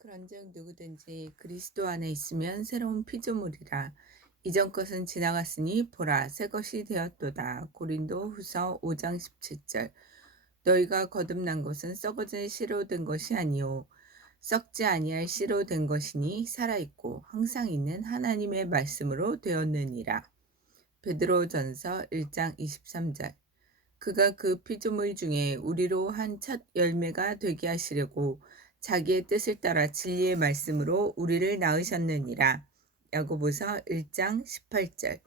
그런즉 누구든지 그리스도 안에 있으면 새로운 피조물이라. 이전 것은 지나갔으니 보라 새 것이 되었도다. 고린도후서 5장 17절. 너희가 거듭난 것은 썩어진 씨로 된 것이 아니요 썩지 아니할 씨로 된 것이니 살아있고 항상 있는 하나님의 말씀으로 되었느니라. 베드로전서 1장 23절. 그가 그 피조물 중에 우리로 한 첫 열매가 되게 하시려고 자기의 뜻을 따라 진리의 말씀으로 우리를 낳으셨느니라. 야고보서 1장 18절.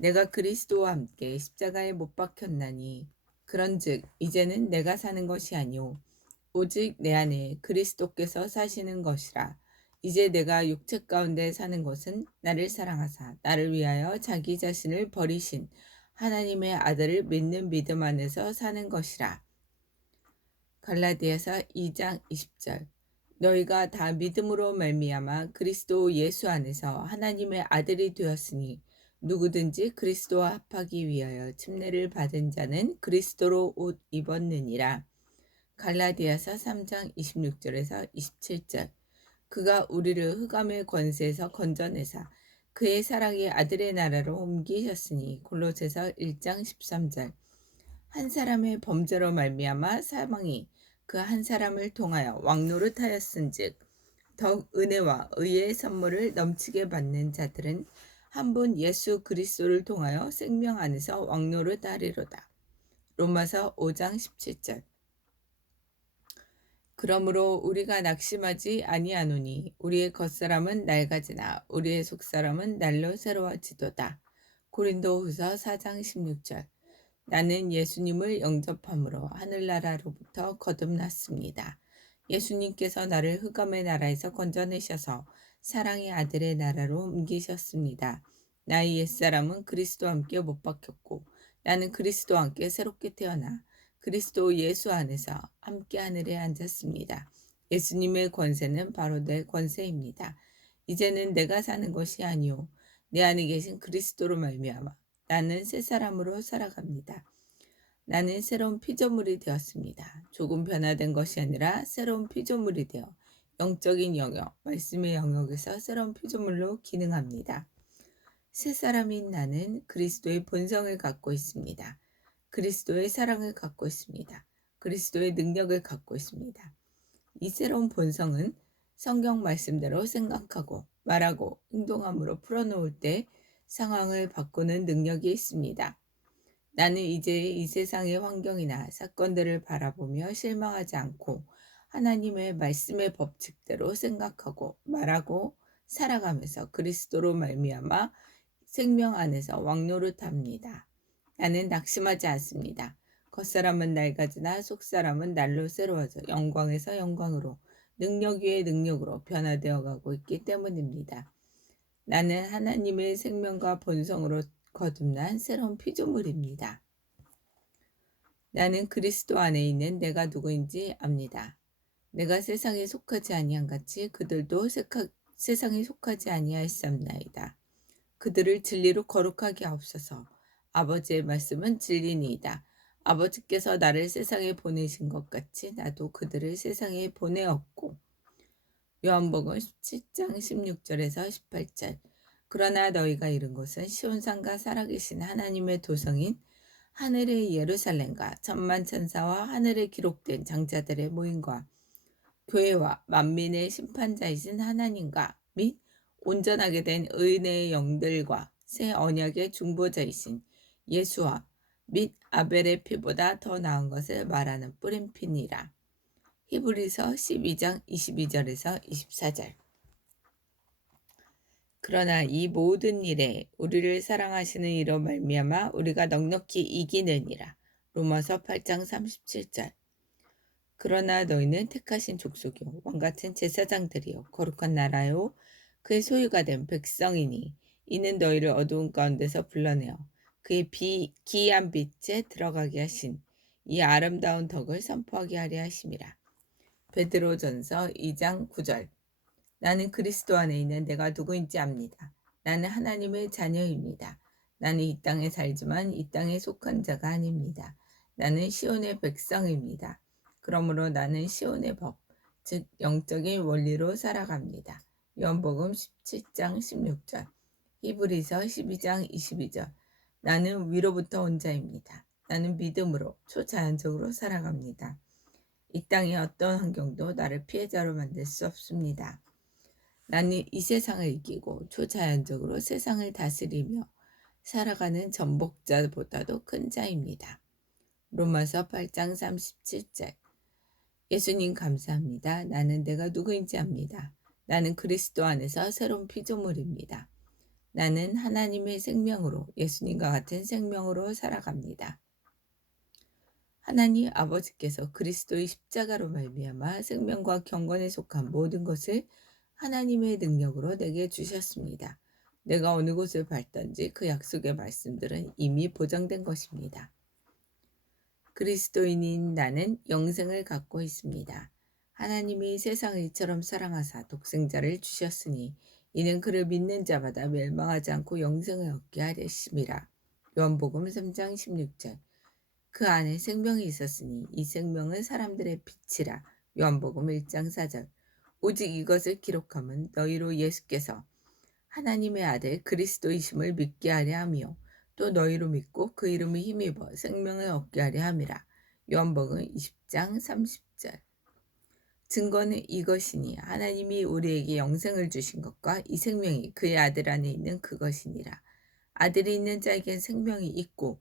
내가 그리스도와 함께 십자가에 못 박혔나니 그런즉 이제는 내가 사는 것이 아니요 오직 내 안에 그리스도께서 사시는 것이라. 이제 내가 육체 가운데 사는 것은 나를 사랑하사 나를 위하여 자기 자신을 버리신 하나님의 아들을 믿는 믿음 안에서 사는 것이라. 갈라디아서 2장 20절. 너희가 다 믿음으로 말미암아 그리스도 예수 안에서 하나님의 아들이 되었으니 누구든지 그리스도와 합하기 위하여 침례를 받은 자는 그리스도로 옷 입었느니라. 갈라디아서 3장 26절에서 27절. 그가 우리를 흑암의 권세에서 건져내사 그의 사랑의 아들의 나라로 옮기셨으니 골로새서 1장 13절. 한 사람의 범죄로 말미암아 사망이 그 한 사람을 통하여 왕노릇하였은즉 더욱 은혜와 의의 선물을 넘치게 받는 자들은 한 분 예수 그리스도를 통하여 생명 안에서 왕노릇하리로다. 로마서 5장 17절. 그러므로 우리가 낙심하지 아니하노니 우리의 겉사람은 낡아지나 우리의 속사람은 날로 새로워지도다. 고린도후서 4장 16절. 나는 예수님을 영접함으로 하늘나라로부터 거듭났습니다. 예수님께서 나를 흑암의 나라에서 건져내셔서 사랑의 아들의 나라로 옮기셨습니다. 나의 옛사람은 그리스도와 함께 못 박혔고 나는 그리스도와 함께 새롭게 태어나 그리스도 예수 안에서 함께 하늘에 앉았습니다. 예수님의 권세는 바로 내 권세입니다. 이제는 내가 사는 것이 아니요 내 안에 계신 그리스도로 말미암아 나는 새 사람으로 살아갑니다. 나는 새로운 피조물이 되었습니다. 조금 변화된 것이 아니라 새로운 피조물이 되어 영적인 영역, 말씀의 영역에서 새로운 피조물로 기능합니다. 새 사람인 나는 그리스도의 본성을 갖고 있습니다. 그리스도의 사랑을 갖고 있습니다. 그리스도의 능력을 갖고 있습니다. 이 새로운 본성은 성경 말씀대로 생각하고 말하고 행동함으로 풀어놓을 때 상황을 바꾸는 능력이 있습니다. 나는 이제 이 세상의 환경이나 사건들을 바라보며 실망하지 않고 하나님의 말씀의 법칙대로 생각하고 말하고 살아가면서 그리스도로 말미암아 생명 안에서 왕노릇합니다. 나는 낙심하지 않습니다. 겉사람은 낡아지나 속사람은 날로 새로워져 영광에서 영광으로 능력 위에 능력으로 변화되어 가고 있기 때문입니다. 나는 하나님의 생명과 본성으로 거듭난 새로운 피조물입니다. 나는 그리스도 안에 있는 내가 누구인지 압니다. 내가 세상에 속하지 아니한 같이 그들도 세상에 속하지 아니하였사옵나이다. 그들을 진리로 거룩하게 하옵소서. 아버지의 말씀은 진리니이다. 아버지께서 나를 세상에 보내신 것 같이 나도 그들을 세상에 보내었고. 요한복음 17장 16절에서 18절. 그러나 너희가 이룬 것은 시온산과 살아계신 하나님의 도성인 하늘의 예루살렘과 천만 천사와 하늘에 기록된 장자들의 모임과 교회와 만민의 심판자이신 하나님과 및 온전하게 된 의인의 영들과 새 언약의 중보자이신 예수와 및 아벨의 피보다 더 나은 것을 말하는 뿌림피니라. 히브리서 12장 22절에서 24절. 그러나 이 모든 일에 우리를 사랑하시는 이로 말미암아 우리가 넉넉히 이기느니라. 로마서 8장 37절. 그러나 너희는 택하신 족속이요 왕같은 제사장들이요 거룩한 나라요 그의 소유가 된 백성이니 이는 너희를 어두운 가운데서 불러내어 그의 기이한 빛에 들어가게 하신 이 아름다운 덕을 선포하게 하려 하심이라. 베드로전서 2장 9절. 나는 그리스도 안에 있는 내가 누구인지 압니다. 나는 하나님의 자녀입니다. 나는 이 땅에 살지만 이 땅에 속한 자가 아닙니다. 나는 시온의 백성입니다. 그러므로 나는 시온의 법, 즉 영적인 원리로 살아갑니다. 요한복음 17장 16절, 히브리서 12장 22절. 나는 위로부터 온 자입니다. 나는 믿음으로 초자연적으로 살아갑니다. 이 땅의 어떤 환경도 나를 피해자로 만들 수 없습니다. 나는 이 세상을 이기고 초자연적으로 세상을 다스리며 살아가는 전복자보다도 큰 자입니다. 로마서 8장 37절. 예수님 감사합니다. 나는 내가 누구인지 압니다. 나는 그리스도 안에서 새로운 피조물입니다. 나는 하나님의 생명으로, 예수님과 같은 생명으로 살아갑니다. 하나님 아버지께서 그리스도의 십자가로 말미암아 생명과 경건에 속한 모든 것을 하나님의 능력으로 내게 주셨습니다. 내가 어느 곳을 밟든지 그 약속의 말씀들은 이미 보장된 것입니다. 그리스도인인 나는 영생을 갖고 있습니다. 하나님이 세상을 이처럼 사랑하사 독생자를 주셨으니 이는 그를 믿는 자마다 멸망하지 않고 영생을 얻게 하려심이라. 요한복음 3장 16절. 그 안에 생명이 있었으니 이 생명은 사람들의 빛이라. 요한복음 1장 4절. 오직 이것을 기록함은 너희로 예수께서 하나님의 아들 그리스도이심을 믿게 하려 하며 또 너희로 믿고 그 이름을 힘입어 생명을 얻게 하려 함이라. 요한복음 20장 30절. 증거는 이것이니 하나님이 우리에게 영생을 주신 것과 이 생명이 그의 아들 안에 있는 그것이니라. 아들이 있는 자에게는 생명이 있고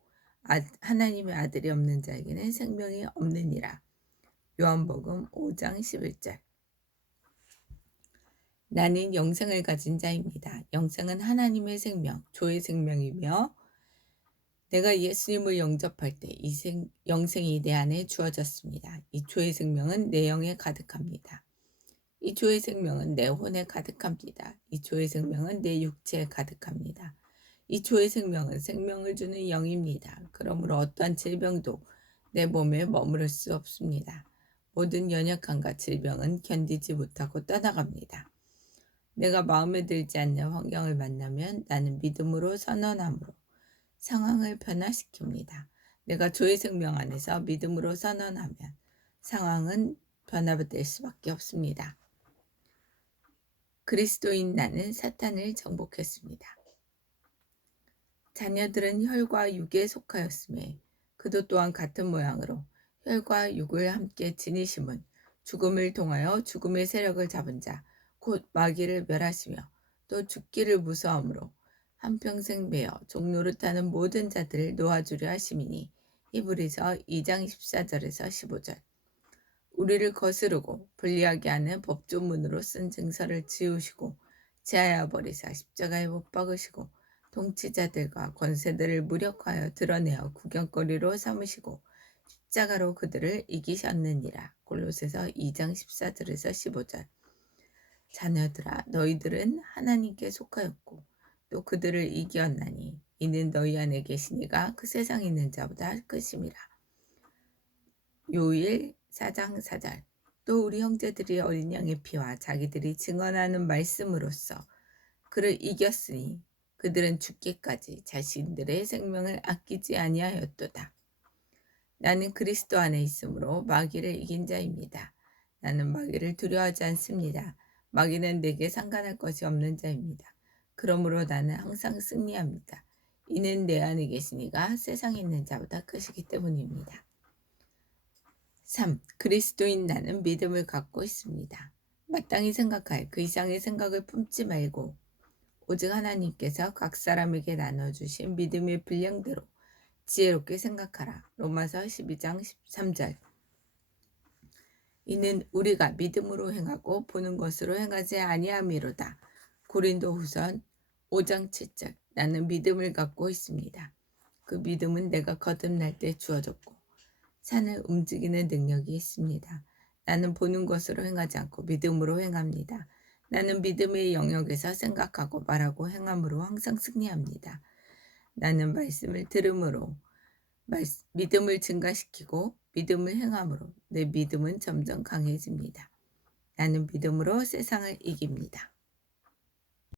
하나님의 아들이 없는 자에게는 생명이 없느니라. 요한복음 5장 11절. 나는 영생을 가진 자입니다. 영생은 하나님의 생명, 조의 생명이며 내가 예수님을 영접할 때 이 영생이 내 안에 주어졌습니다. 이 조의 생명은 내 영에 가득합니다. 이 조의 생명은 내 혼에 가득합니다. 이 조의 생명은 내 육체에 가득합니다. 이 조의 생명은 생명을 주는 영입니다. 그러므로 어떠한 질병도 내 몸에 머무를 수 없습니다. 모든 연약함과 질병은 견디지 못하고 떠나갑니다. 내가 마음에 들지 않는 환경을 만나면 나는 믿음으로 선언함으로 상황을 변화시킵니다. 내가 조의 생명 안에서 믿음으로 선언하면 상황은 변화될 수밖에 없습니다. 그리스도인 나는 사탄을 정복했습니다. 자녀들은 혈과 육에 속하였음에 그도 또한 같은 모양으로 혈과 육을 함께 지니심은 죽음을 통하여 죽음의 세력을 잡은 자 곧 마귀를 멸하시며 또 죽기를 무서함으로 한평생 매어 종노릇하는 모든 자들을 놓아주려 하심이니. 히브리서 2장 14절에서 15절. 우리를 거스르고 불리하게 하는 법조문으로 쓴 증서를 지우시고 제하여 버리사 십자가에 못 박으시고 통치자들과 권세들을 무력하여 드러내어 구경거리로 삼으시고 십자가로 그들을 이기셨느니라. 골로새서 2장 14절에서 15절. 자녀들아 너희들은 하나님께 속하였고 또 그들을 이기었나니 이는 너희 안에 계신 이가 그 세상에 있는 자보다 크심이라. 요일 4장 4절. 또 우리 형제들이 어린 양의 피와 자기들이 증언하는 말씀으로써 그를 이겼으니 그들은 죽기까지 자신들의 생명을 아끼지 아니하였도다. 나는 그리스도 안에 있으므로 마귀를 이긴 자입니다. 나는 마귀를 두려워하지 않습니다. 마귀는 내게 상관할 것이 없는 자입니다. 그러므로 나는 항상 승리합니다. 이는 내 안에 계신 이가 세상에 있는 자보다 크시기 때문입니다. 3. 그리스도인 나는 믿음을 갖고 있습니다. 마땅히 생각할 그 이상의 생각을 품지 말고 오직 하나님께서 각 사람에게 나눠주신 믿음의 분량대로 지혜롭게 생각하라. 로마서 12장 13절. 이는 우리가 믿음으로 행하고 보는 것으로 행하지 아니함이로다. 고린도후서 5장 7절. 나는 믿음을 갖고 있습니다. 그 믿음은 내가 거듭날 때 주어졌고 산을 움직이는 능력이 있습니다. 나는 보는 것으로 행하지 않고 믿음으로 행합니다. 나는 믿음의 영역에서 생각하고 말하고 행함으로 항상 승리합니다. 나는 말씀을 들음으로 믿음을 증가시키고 믿음을 행함으로 내 믿음은 점점 강해집니다. 나는 믿음으로 세상을 이깁니다.